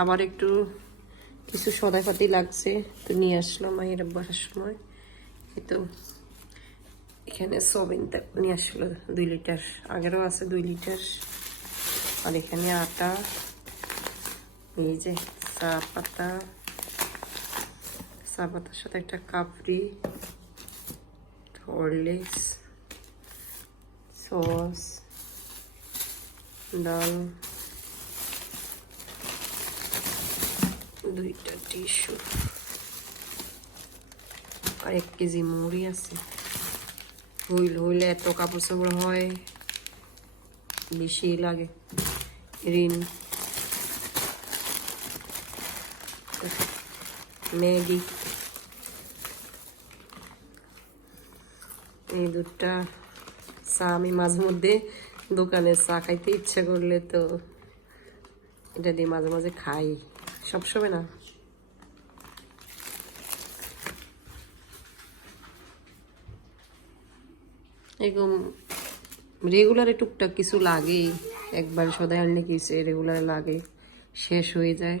আবার একটু কিছু সদাইপাতি লাগছে, তো নিয়ে আসলাম মায়ের বসার সময়। তো এখানে সবিন নিয়ে আসলো 2 লিটার, আগেরও আছে 2 লিটার। আর এখানে আটা, এই যে চা পাতার সাথে একটা কাপড়ি, হরলিক্স, সস, ডাল, 2টা টিস্যু আর 1 কেজি মুড়ি আছে। হইলে এত কাপড় চোপড় হয়, বেশি লাগে। ঋণ, ম্যাগি, এই 2টা চা। আমি মাঝে মধ্যে দোকানে চা খাইতে ইচ্ছা করলে তো এটা দিয়ে মাঝে মাঝে খাই, সবসময় না। এরকম রেগুলারে টুকটাক কিছু লাগে, একবার সদাই আনলে কিছু রেগুলার লাগে, শেষ হয়ে যায়।